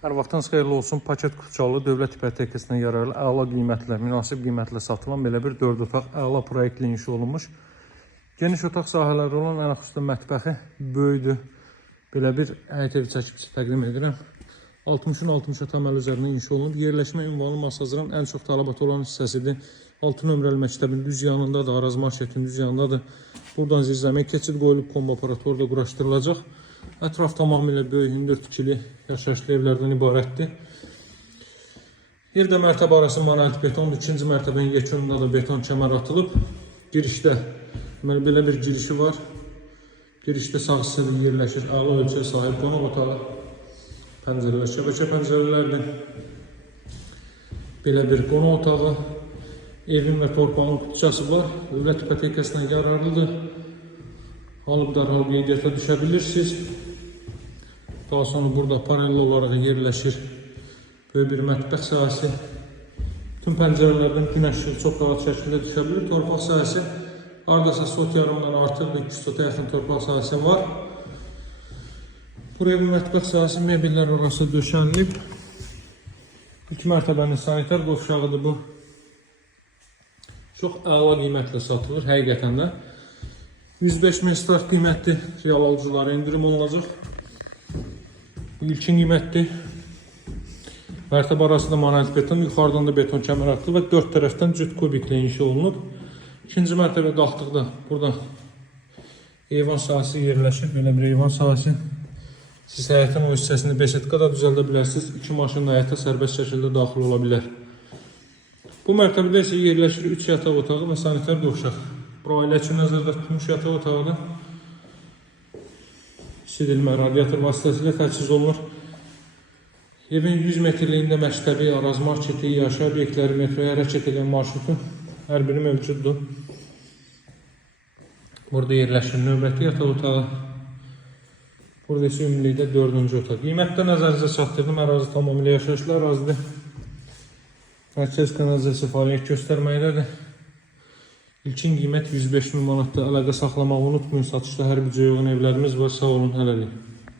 Hər vaxtınız xeyirli olsun. Paket Kucalı Dövlət İpotekasına yararlı əla qiymətlə, münasib qiymətlə satılan belə bir 4 otaq əla proyektli inşa olunmuş. Geniş otaq sahələri olan ən xüsusi mətbəxi böyüdür. Belə bir həyət evi çəkib təqdim edirəm. 60-60 təməl üzərində inşa olunub. Yerləşmə ünvanı Masazıran ən çox tələbat olan hissəsidir. 6 nömrəli məktəbin düz yanındadır, Araz Marketin düz yanındadır. Buradan zirzəmiyə keçid qoyulub, kombo aparatı orada quraşdırılacaq. Ətraf tamamilə böyük, hündür tikili yaşayışlı evlərdən ibarətdir. Yerdə mərtəbə arası monolit betondur. İkinci mərtəbənin yekununda da beton kəmər atılıb. Girişdə belə bir girişi var. Girişdə sağ hissədə yerləşir əla ölçüyə sahib qonaq otağı. Pəncərələr şəbəkə pəncərələrdir. Belə bir qonaq otağı. Evin və torpağın kutucası var. Dövlət İpotekasına yararlıdır. Alıb dərhal qeydiyyata düşə bilirsiniz. Daha sonra burada panelli olaraq yerləşir böyük bir mətbəx sahəsi. Bütün pəncərələrdən günəş işığı çox rahat şəkildə düşə bilir. Torpaq sahəsi hardasa sot yarımdan artıqdır, 2 sota yaxın torpaq sahəsi var. Buraya bir mətbəx sahəsi mebellər orası döşənilib. İlk mərtəbənin sanitar qovşağıdır bu. Çox əla qiymətlə satılır həqiqətən də. 105.000 start qiymətli real alıcılara indirim olunacaq. Bu ilkin qiymətdir. Mərtəbə arasında monolit beton, yuxarıdan da beton kəmər atılıb və 4 tərəfdən cüt kubiklə inşa olunub. İkinci mərtəbə qalxdıqda burada eyvan sahəsi yerləşir. Belə bir eyvan sahəsi. Siz həyətin o hissəsini 5 etkada düzəldə bilərsiniz. 2 maşın həyətə sərbəst şəkildə daxil ola bilər. Bu mərtəbədə isə yerləşir 3 yataq otağı və sanitar qovşaq. Bura ailə üçün nəzərdə tutulmuş yataq otağıdır. Sidilmə radiator vasitəsilə təchiz olunur. Evin 100 metrliyində məktəbi, Araz Marketi, yaşayış obyektləri, metroya hərəkət edən marşrutu hər biri mövcuddur. Burada yerləşir növbəti yataq otağı. Burada isə ümumilikdə 4-cü otaq. Qiymətdə nəzərinizə çatdırdım. Ərazi tamamilə yaşayışlı ərazidir. Mərkəz kanalizasiya fəaliyyət göstərməkdədir. İlkin qiymət 105.000 manatdır. Əlaqə saxlamağı unutmayın. Satışda hər bircə yoğun evlərimiz var. Sağ olun, hələlik.